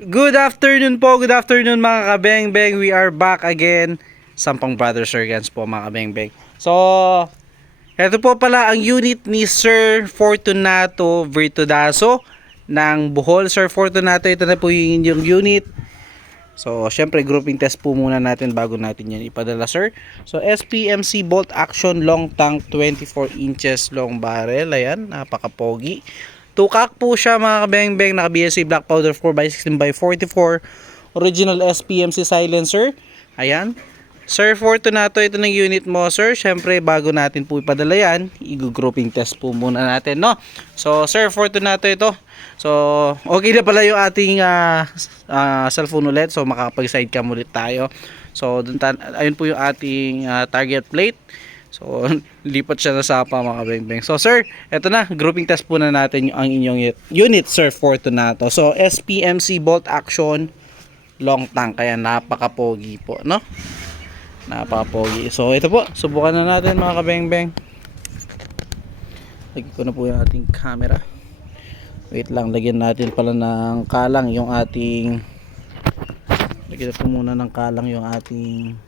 Good afternoon po, good afternoon mga kabeng-beng. We are back again. Sampang Brothers Organs po mga kabeng-beng. So, ito po pala ang unit ni Sir Fortunato Virtudaso ng Bohol. Sir Fortunato, ito na po yung inyong unit. So, syempre grouping test po muna natin bago natin yan ipadala, sir. So, SPMC Bolt Action Long Tank 24 inches long barrel. Ayan, napaka-pogi. Tukak po siya mga kabeng-beng. Naka-BSC Black Powder 4x16x44. Original SPMC silencer. Ayan. Sir Fortunato, ito ng unit mo, sir. Syempre, bago natin po ipadala yan, i-grouping test po muna natin, no? So, Sir Fortunato ito. So, okay na pala yung ating ah, ah, cellphone ulit. So, makakapag-side cam ulit tayo. So, dun ayun po yung ating ah, target plate. So, lipat siya na sapa mga beng So, sir, eto na. Grouping test po na natin ang inyong unit, Sir Fortunato. So, SPMC Bolt Action Long Tank. Kaya napaka-pogi po, no? Napaka-pogi. So, ito po. Subukan na natin mga kabeng-beng. Lagyan ko na po yung ating camera. Wait lang, lagyan natin pala ng kalang yung ating lagyan po muna ng kalang yung ating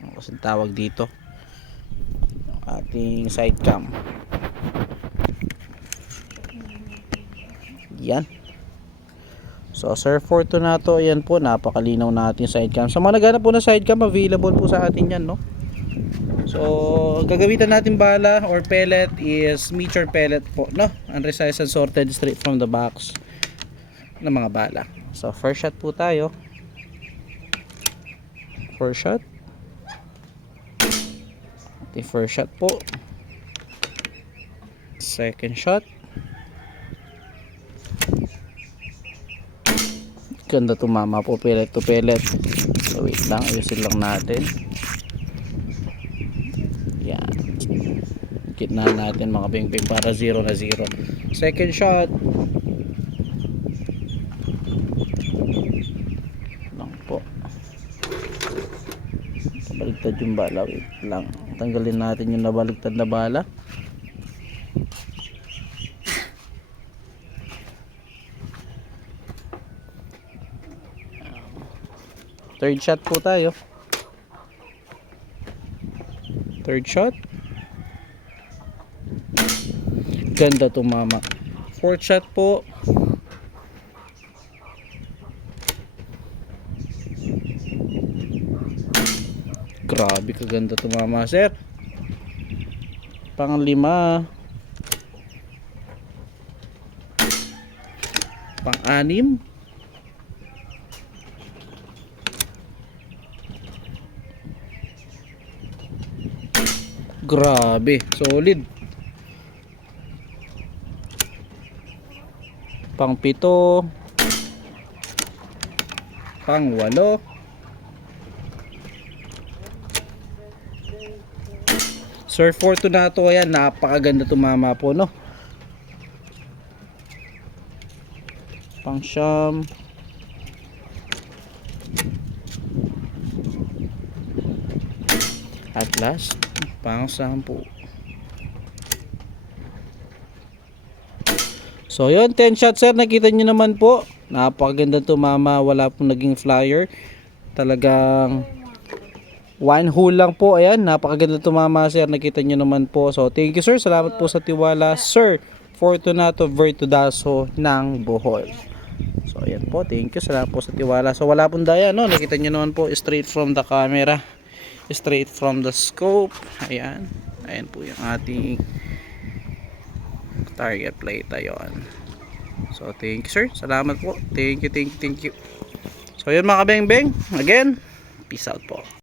ano kasing tawag dito ating side cam yan so Sir Fortunato yan po napakalinaw natin side cam sa mga naghanap po ng side cam available po sa atin yan no So, gagamitan natin bala or pellet is meter pellet po, no? Unresized and sorted straight from the box ng mga bala. So, first shot po tayo. First shot. The first shot po. Second shot. Ganda tumama po pellet to pellet. So, wait lang. Ayusin lang natin. Yan. Gitna natin mga bing-bing para 0 na 0. Second shot. Lang po. Nabaligtad yung bala. Wait lang. Tanggalin natin yung nabaligtad na bala. Third shot po tayo. Third shot. Ganda tumama. Fourth shot po. Grabe kaganda tumama, sir. Panglima. Pang-anim. Grabe, solid. Pang pito. Pang walo. Sir Fortunato yan, napakaganda tumama po no. Pang siyam. At last, pang sampu. So yun, 10 shots sir, nakita nyo naman po. Napakaganda tumama, wala pong naging flyer. Talagang one hole lang po. Ayan, napakaganda tumama sir, nakita nyo naman po. So thank you sir, salamat po sa tiwala. Sir Fortunato Vertudaso ng Bohol. So ayan po, thank you, salamat po sa tiwala. So wala pong daya, no? Nakita nyo naman po, straight from the camera. Straight from the scope. Ayan. Ayan po yung ating target plate ayon. So thank you sir. Salamat po. Thank you, thank you, thank you. So yun mga kabeng-beng. Again, peace out po.